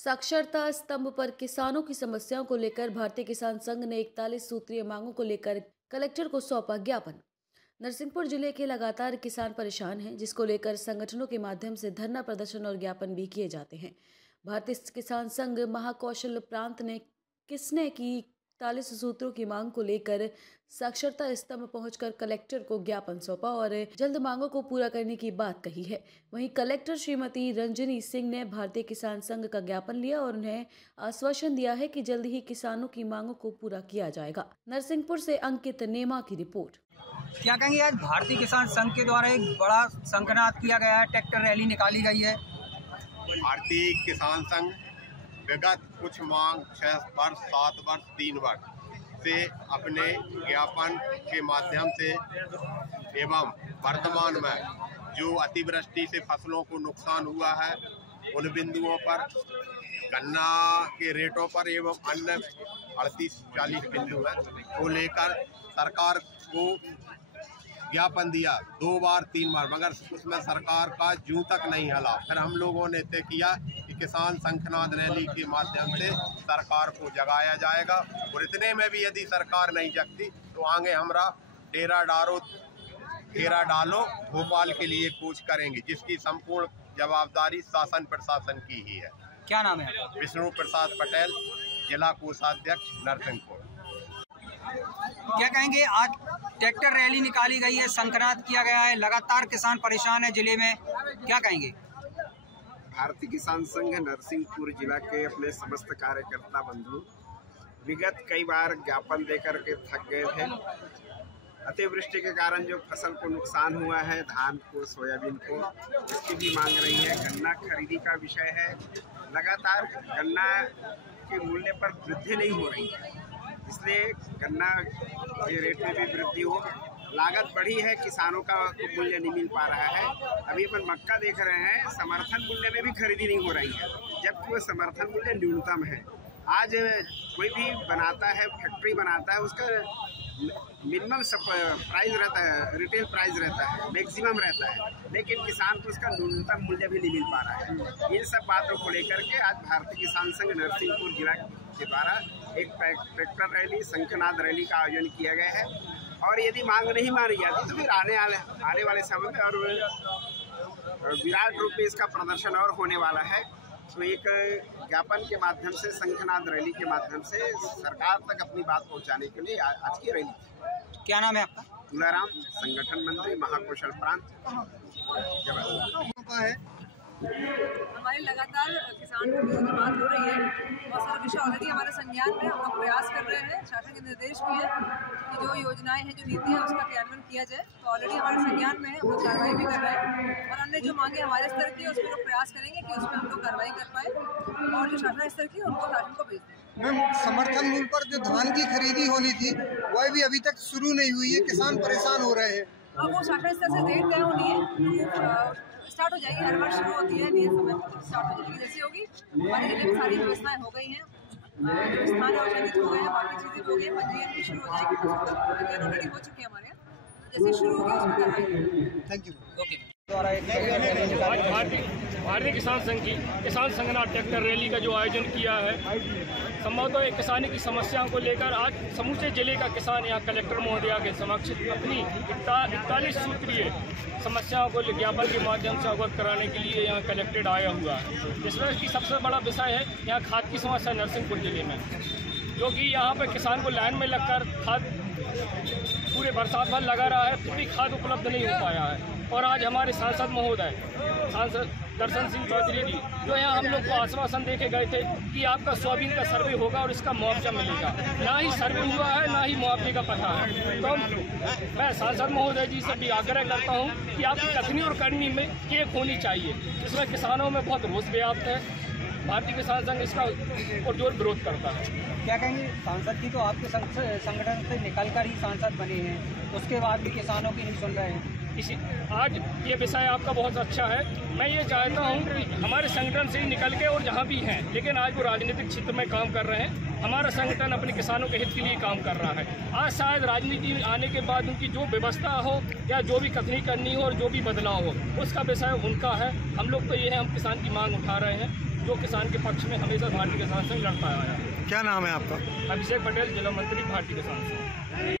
साक्षरता स्तंभ पर किसानों की समस्याओं को लेकर भारतीय किसान संघ ने 41 सूत्रीय मांगों को लेकर कलेक्टर को सौंपा ज्ञापन। नरसिंहपुर जिले के लगातार किसान परेशान हैं, जिसको लेकर संगठनों के माध्यम से धरना प्रदर्शन और ज्ञापन भी किए जाते हैं। भारतीय किसान संघ महाकौशल प्रांत ने किसने की 41 सूत्रों की मांग को लेकर साक्षरता स्तंभ पहुंचकर कलेक्टर को ज्ञापन सौंपा और जल्द मांगों को पूरा करने की बात कही है। वहीं कलेक्टर श्रीमती रंजनी सिंह ने भारतीय किसान संघ का ज्ञापन लिया और उन्हें आश्वासन दिया है कि जल्द ही किसानों की मांगों को पूरा किया जाएगा। नरसिंहपुर से अंकित नेमा की रिपोर्ट। क्या कहेंगे, आज भारतीय किसान संघ के द्वारा एक बड़ा संकनाद किया गया है, ट्रैक्टर रैली निकाली गई है। भारतीय किसान संघ विगत कुछ मांग 6 वर्ष 7 वर्ष 3 वर्ष से अपने ज्ञापन के माध्यम से एवं वर्तमान में जो अतिवृष्टि से फसलों को नुकसान हुआ है उन बिंदुओं पर, गन्ना के रेटों पर एवं अन्य 38-40 बिंदु है को लेकर सरकार को ज्ञापन दिया 2 बार 3 बार, मगर उसमें सरकार का जूं तक नहीं हला। फिर हम लोगों ने तय किया कि किसान संकनाद रैली के माध्यम से सरकार को जगाया जाएगा और इतने में भी यदि सरकार नहीं जगती तो आगे हमरा डेरा डालो भोपाल के लिए कूच करेंगे, जिसकी संपूर्ण जवाबदारी शासन प्रशासन की ही है। क्या नाम है? विष्णु प्रसाद पटेल, जिला कोषाध्यक्ष नरसिंहपुर। क्या कहेंगे, आज ट्रैक्टर रैली निकाली गई है, संकनाद किया गया है, लगातार किसान परेशान है जिले में, क्या कहेंगे? भारतीय किसान संघ नरसिंहपुर जिला के अपने समस्त कार्यकर्ता बंधु विगत कई बार ज्ञापन देकर के थक गए थे। अतिवृष्टि के कारण जो फसल को नुकसान हुआ है, धान को, सोयाबीन को, इसकी भी मांग रही है। गन्ना खरीदी का विषय है, लगातार गन्ना के मूल्य पर वृद्धि नहीं हो रही है, इसलिए गन्ना के रेट में भी वृद्धि हो। लागत बढ़ी है, किसानों का मूल्य नहीं मिल पा रहा है। अभी अपन मक्का देख रहे हैं, समर्थन मूल्य में भी खरीदी नहीं हो रही है, जबकि वो समर्थन मूल्य न्यूनतम है। आज कोई भी बनाता है, फैक्ट्री बनाता है, उसका मिनिमम प्राइस रहता है, रिटेल प्राइस रहता है, मैक्सिमम रहता है, लेकिन किसान को उसका न्यूनतम मूल्य भी नहीं मिल पा रहा है। इन सब बातों को लेकर के आज भारतीय किसान संघ नरसिंहपुर जिला के द्वारा एक ट्रैक्टर रैली, संकनाद रैली का आयोजन किया गया है। और यदि मांग नहीं मानी जाती तो फिर आने वाले समय में और विराट रूप में इसका प्रदर्शन और होने वाला है। तो एक ज्ञापन के माध्यम से, संकनाद रैली के माध्यम से सरकार तक अपनी बात पहुंचाने के लिए आज की रैली थी। क्या नाम है आपका? तुलाराम, संगठन मंत्री, महाकौशल प्रांत, जबलपुर। हमारे लगातार किसान की बात हो रही है, बहुत सारे विषय ऑलरेडी हमारे संज्ञान में, हम लोग प्रयास कर रहे हैं। शासन के निर्देश भी है कि जो योजनाएं हैं, जो नीति है, उसका क्रियान्वयन किया जाए। तो ऑलरेडी हमारे संज्ञान में है, हम लोग कार्रवाई भी कर रहे हैं। और अन्य जो मांगे हमारे स्तर की है, उसमें लोग प्रयास करेंगे कि उसमें हम लोग कार्रवाई कर पाए और जो शासन स्तर की है उनको शासन को भेज दें। मैम, समर्थन मूल्य पर जो धान की खरीदी होनी थी वह भी अभी तक शुरू नहीं हुई है, किसान परेशान हो रहे हैं। अब वो शासन स्तर से डेट तय होनी है, स्टार्ट हो जाएगी। हर वर्ष शुरू होती है, नियत समय पर स्टार्ट हो जाएगी। जैसी होगी, हमारे जिले में सारी व्यवस्थाएं हो गई हैं, जो स्थान आवंटित हो गए हैं, बाकी चीजें हो गई हैं, पंजीयन भी शुरू हो जाएगी, पंजीयन ऑलरेडी हो चुकी है हमारे यहाँ। जैसे शुरू होगी उसमें करवाएंगे। Thank you. ओके। आज भारतीय किसान संघ की किसान संकनाद ट्रैक्टर रैली का जो आयोजन किया है, संभवतः एक किसानी की समस्याओं को लेकर आज समूचे जिले का किसान यहाँ कलेक्टर महोदया के समक्ष अपनी 41 सूत्रीय समस्याओं को ज्ञापन के माध्यम से अवगत कराने के लिए यहाँ कलेक्टेड आया हुआ है। इसमें की सबसे बड़ा विषय है यहाँ खाद की समस्या नरसिंहपुर जिले में, जो कि यहाँ पर किसान को लाइन में लगकर खाद पूरे बरसात भर लगा रहा है, फिर भी खाद उपलब्ध नहीं हो पाया है। और आज हमारे सांसद महोदय, सांसद दर्शन सिंह चौधरी जी, जो यहाँ हम लोग को आश्वासन देके गए थे कि आपका सोयाबीन का सर्वे होगा और इसका मुआवजा मिलेगा, ना ही सर्वे हुआ है, ना ही मुआवजे का पता है। तो मैं सांसद महोदय जी से भी आग्रह करता हूँ कि आपकी कथनी और करनी में एक होनी चाहिए। इसमें किसानों में बहुत रोष व्याप्त है। भारतीय किसान संघ इसका पुरजोर विरोध करता है। क्या कहेंगे, सांसद जी तो आपके संगठन से निकलकर ही सांसद बने हैं, उसके बाद भी किसानों की नहीं सुन रहे हैं। आज ये विषय आपका बहुत अच्छा है। मैं ये चाहता हूँ कि हमारे संगठन से ही निकल के और जहाँ भी हैं, लेकिन आज वो राजनीतिक क्षेत्र में काम कर रहे हैं। हमारा संगठन अपने किसानों के हित के लिए काम कर रहा है। आज शायद राजनीति में आने के बाद उनकी जो व्यवस्था हो या जो भी कथनी करनी हो और जो भी बदलाव हो, उसका विषय उनका है। हम लोग तो ये है, हम किसान की मांग उठा रहे हैं। जो किसान के पक्ष में हमेशा भारतीय किसान संघ लड़ता आया है। क्या नाम है आपका? अभिषेक पटेल, जिला मंत्री, भारतीय किसान संघ।